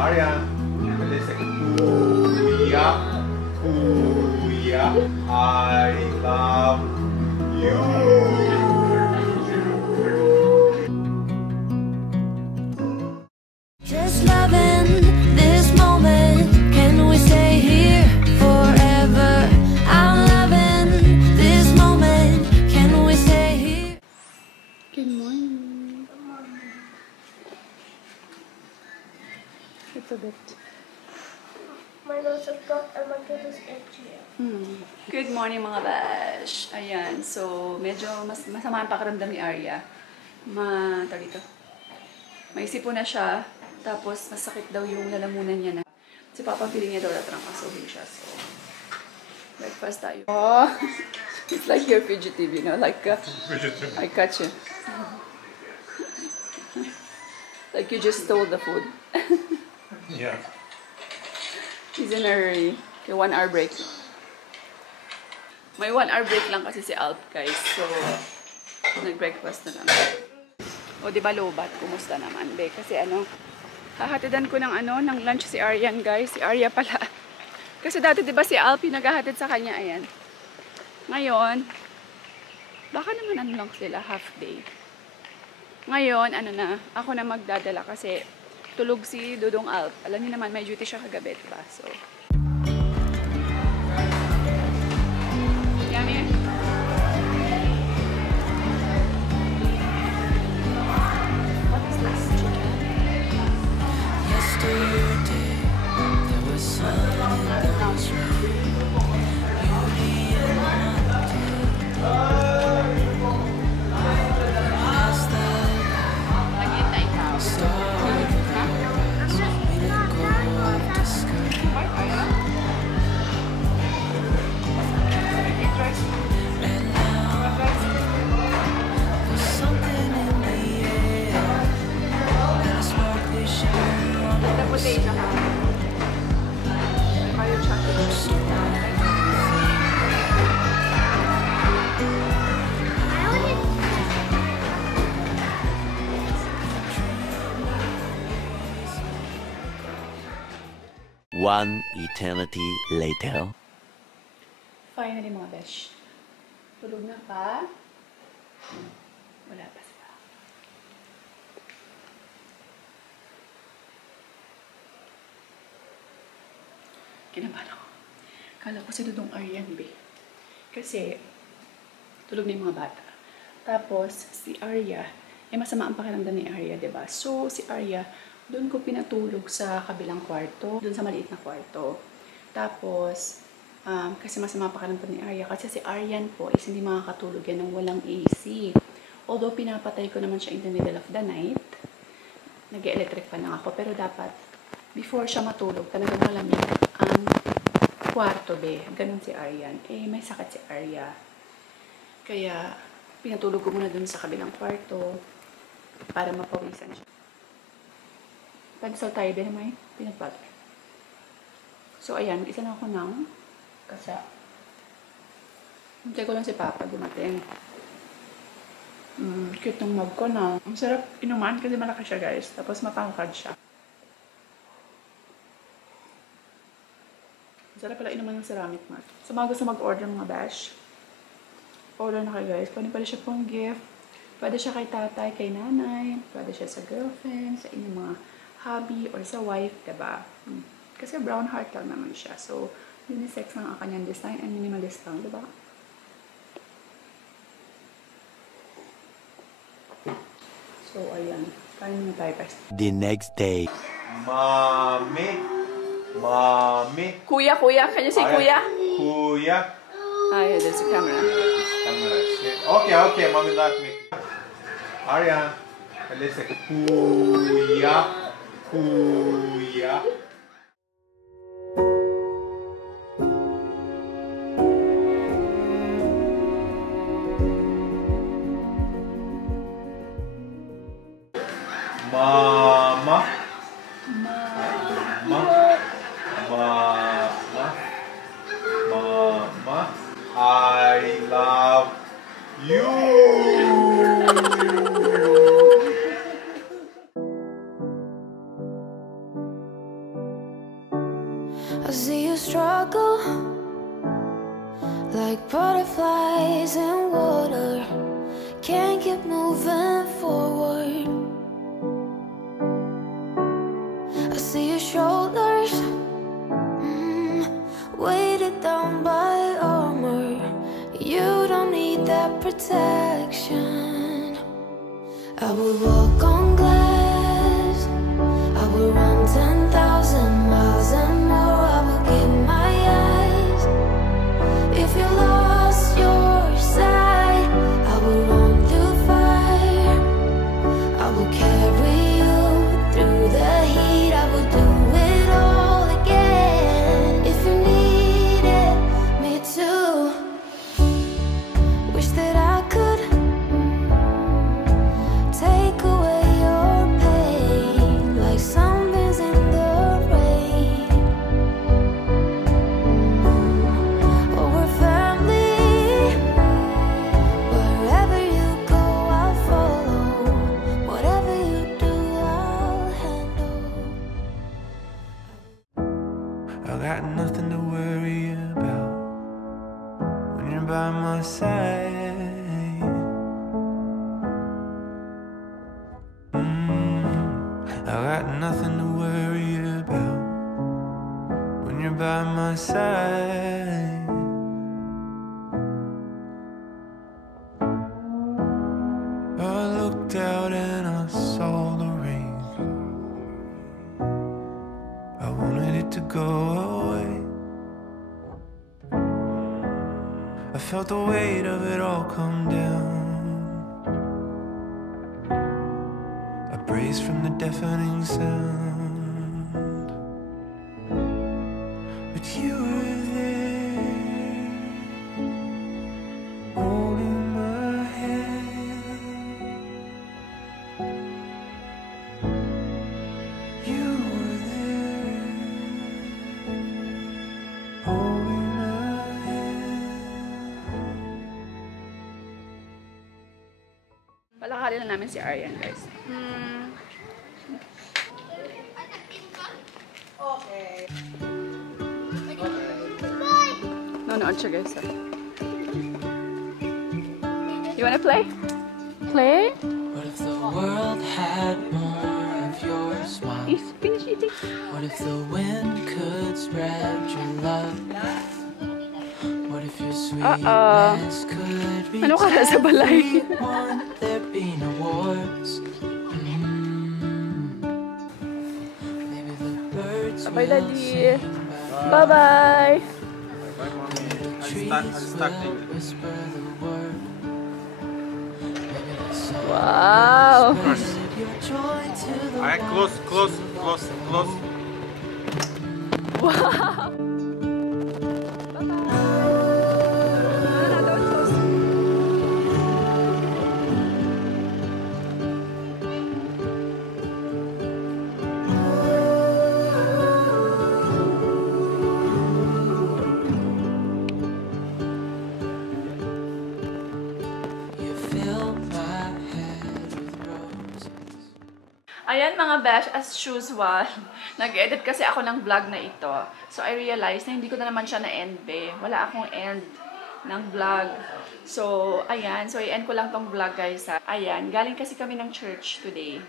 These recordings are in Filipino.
Arya, listen. Kuya, Kuya, I love you. Just loving this moment. Can we stay here forever? I'm loving this moment. Can we stay here? Good morning. Ito bit. My nose is blocked and my kid is itchy. Good morning mga bash. Ayan, so medyo masama ang pakiramdam ni Arya. Tawag ito. May sipon na siya, tapos masakit daw yung lalamunan niya na. Si Papa feeling niya daw na trangkasuhin siya, so breakfast tayo. Oh, it's like you're fugitive, you know, like I catch you. Like you just stole the food. Yeah. He's in a hurry. Okay, 1 hour break. May 1 hour break lang kasi si Alp, guys. So, nag-breakfast na lang. O, di ba, lobat? Kumusta naman, be? Kasi hahatidan ko ng lunch si Aryan, guys. Si Arya pala. Kasi dati, di ba, si Alp yung naghahatid sa kanya, ayan. Ngayon, baka naman lang sila, half day. Ngayon, ako na magdadala kasi tulog si Dudong Alp. Alam niyo naman, may duty siya kagabi, diba? So, yummy. What is this? Yesterday, there was sun and there was rain. Beauty and wonder. As the light started to rise, we let go of the sky. And now there's something in the air, and a spark we share on The potato, ha? May chocolate. One eternity later. Finally, mga besh. Tulog na pa? Wala pa sila. Kinabahan ako. Kala ko si Dudong Aryan, be. Kasi, tulog na yung mga bata. Tapos, si Arya, masama ang pakiramdam ni Arya, diba? So, si Arya, doon ko pinatulog sa kabilang kwarto, doon sa maliit na kwarto. Tapos, kasi masama ang pakiramdam ni Arya, kasi si Aryan po is hindi makakatulog yan ng walang AC. Although, pinapatay ko naman siya in the middle of the night. Nag-electric pa lang ako, pero dapat, before siya matulog, talagang malamig ang kwarto, be. Ganun si Aryan. May sakit si Arya. Kaya, pinatulog ko muna dun sa kabilang kwarto para mapawisan siya. Pansal tayo, be, may peanut butter. So, ayan, isa na ako ng kasa. Hintay ko lang si Papa dumating. Cute ng mug ko na. Ang sarap inuman kasi malaki siya, guys. Tapos matangkad siya. Sarap pala inuman ng ceramic mat. Sa mga gusto mag-order mga bash, order na kayo, guys. Pwede siya pong gift. Pwede siya kay tatay, kay nanay. Pwede siya sa girlfriend, sa inyong mga hubby, or sa wife, diba? Kasi brown heart lang naman siya. So, unisex lang ang kanyang design and minimalist lang, diba? So, ayan. Kain muna tayo, guys. The next day. Mommy. Mommy. Kuya. Can you say Arya. kuya? Kuya. Ah, yeah, there's a camera. Okay, mommy not me. Arya, listen. Kuya. Kuya. Mama. Mama. I love you. I see you struggle like butterflies in water, can't keep moving forward. I see your shoulders weighted down by armor. You don't need that protection. I would walk on glass, I would run 10,000 miles and more. I would give my eyes if you lost your sight. I would run through fire, I would carry you through the heat. I would do it all again if you needed me to. Wish that I could take away your pain like sunbeams in the rain. Oh, we're family. Wherever you go, I'll follow. Whatever you do, I'll handle. I got nothing to worry about when you're by my side. I got nothing to worry about when you're by my side. I looked out and I saw the rain. I wanted it to go away. I felt the weight of it all come down. I braced from the deafening sound, but you were there, holding my hand. You were there, holding my hand. Palakarin na namin si Aryan, guys. Nanonood siya, guys. You wanna play? Play? What if the world had more of your smile? He's finished eating. What if the wind could spread your love? What if your sweetness could reach Ano ka na sa balay? everyone? There'd be no wars. Maybe the birds Bye, will Daddy. sing by Bye-bye. Bye, mommy. the trees I'll start will it. whisper the word. Maybe the sun Wow. will spread your joy to the Alright, close, close, close, close. Wow. You fill my head with roses. Ayan mga besh, as usual, nag-edit kasi ako ng vlog na ito. So I realized na hindi ko na naman siya na-end be. Wala akong end ng vlog. So, ayan. So, i-end ko lang tong vlog, guys. Ha? Ayan. Galing kasi kami ng church today.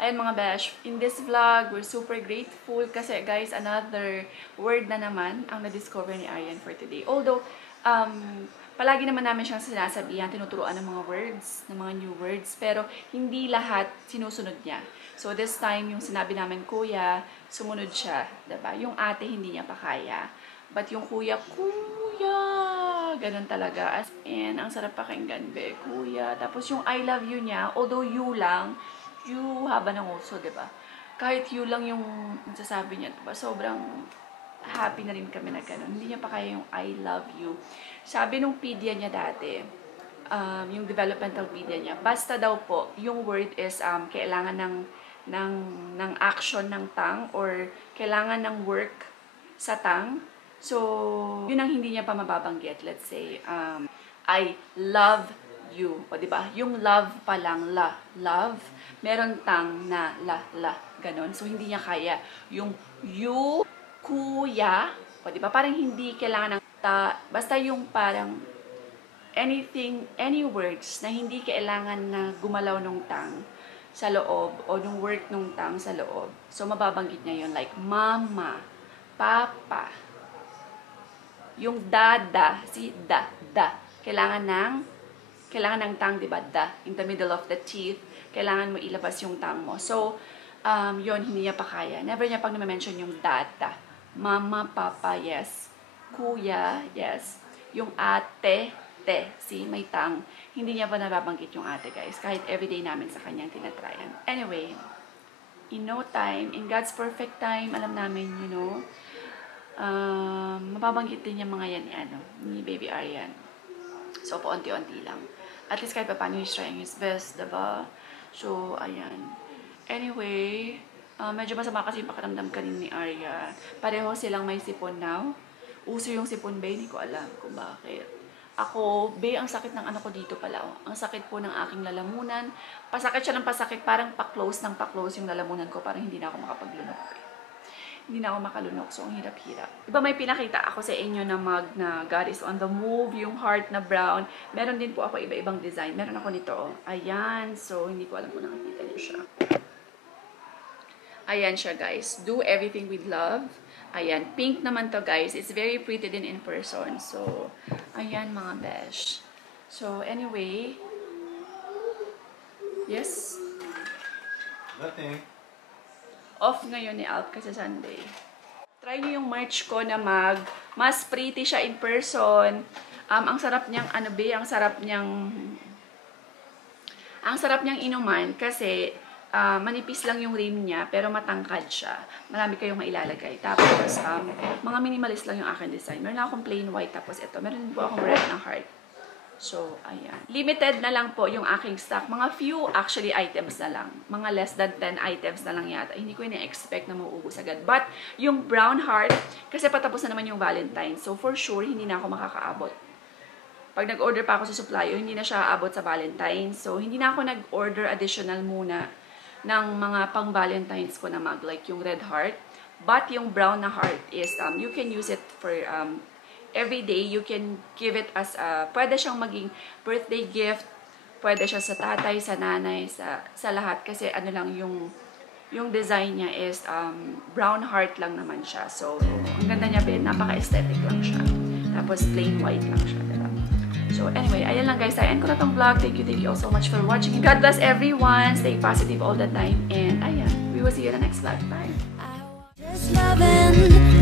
Ayan mga besh, in this vlog, we're super grateful kasi, guys, another word na naman ang na-discover ni Aryan for today. Although, palagi naman namin siyang sinasabihan, tinuturuan ng mga words, ng mga new words, pero hindi lahat sinusunod niya. So, this time, yung sinabi namin, kuya, sumunod siya. Diba? Yung ate, hindi niya pa kaya. But yung kuya, ganun talaga. As in, ang sarap pakinggan, be, kuya. Tapos yung I love you niya, although you lang, you haba ng uso, diba? Kahit you lang yung nasasabi niya, diba? Sobrang happy na rin kami na ganun. Hindi niya pa kaya yung I love you. Sabi nung pedia niya dati, yung developmental pedia niya, basta daw po, yung word is kailangan ng action ng tongue or kailangan ng work sa tongue. So, yun ang hindi niya pa mababanggit. Let's say, I love you. O, diba? Yung love pa lang, love. Meron tang na, la. Ganon. So, hindi niya kaya. Yung you, kuya, o diba, parang hindi kailangan ng ta, basta yung parang anything, any words na hindi kailangan na gumalaw nung tang sa loob o nung work nung tang sa loob. So, mababanggit niya yun, like mama, papa, yung dada, si da, kailangan ng tang, diba, da, in the middle of the teeth, kailangan mo ilabas yung tang mo. So, yun, hindi niya pa kaya. Never niya pag na-mention yung dada. Mama, papa, yes. Kuya, yes. Yung ate, te, see, may tang. Hindi niya pa nababanggit yung ate, guys. Kahit everyday namin sa kanyang tinatryan. Anyway, in no time, in God's perfect time, alam namin, you know, mababanggit din yung mga yan ni Baby Aryan. So, paunti-unti lang. At least kahit pa paano he's trying his best, diba? So, ayan. Anyway, medyo masama kasi yung pakiramdam kanina ni Arya. Pareho silang may sipon now. Uso yung sipon, be, hindi ko alam kung bakit. Ako, be, ang sakit ng ano ko dito pala. Ang sakit po ng aking lalamunan. Pasakit siya ng pasakit, parang pa-close ng pa-close yung lalamunan ko. Parang hindi na ako makapaglunok. Hindi na ako makalunok, so ang hirap-hirap. Diba may pinakita ako sa inyo na mug na God is on the move, yung heart na brown. Meron din po ako iba-ibang design. Meron ako nito, oh. Ayan, so hindi ko alam kung nakikita niyo siya. Ayan siya, guys. Do everything with love. Ayan, pink naman to, guys. It's very pretty din in person. So, ayan mga besh. So, anyway. Yes? Nothing. Off ngayon ni Alp kasi Sunday. Try nyo yung merch ko na mug. Mas pretty siya in person. Ang sarap niyang, ang sarap niyang inuman kasi manipis lang yung rim niya pero matangkad siya. Marami kayong mailalagay. Tapos, mga minimalist lang yung aking design. Meron akong plain white tapos ito. Meron din po akong red na heart. So, ayan. Limited na lang po yung aking stock. Mga few, actually, items na lang. Mga less than 10 items na lang yata. Hindi ko ina-expect na mauubos agad. But, yung brown heart, kasi patapos na naman yung Valentine. So, for sure, hindi na ako makakaabot. Pag nag-order pa ako sa supplier, hindi na siya aabot sa Valentine. So, hindi na ako nag-order additional muna ng mga pang-Valentines ko na mug. Like yung red heart. But, yung brown na heart is, you can use it for, every day, you can give it as pwede siyang maging birthday gift, pwede siya sa tatay, sa nanay, sa lahat. Kasi ano lang, yung design niya is brown heart lang naman siya. So, ang ganda niya, napaka-aesthetic lang siya. Tapos, plain white lang siya, diba? So, anyway, ayan lang guys. I end ko na tong vlog. Thank you all so much for watching. God bless everyone. Stay positive all the time. And, ayan, we will see you in the next vlog. Bye! Just loving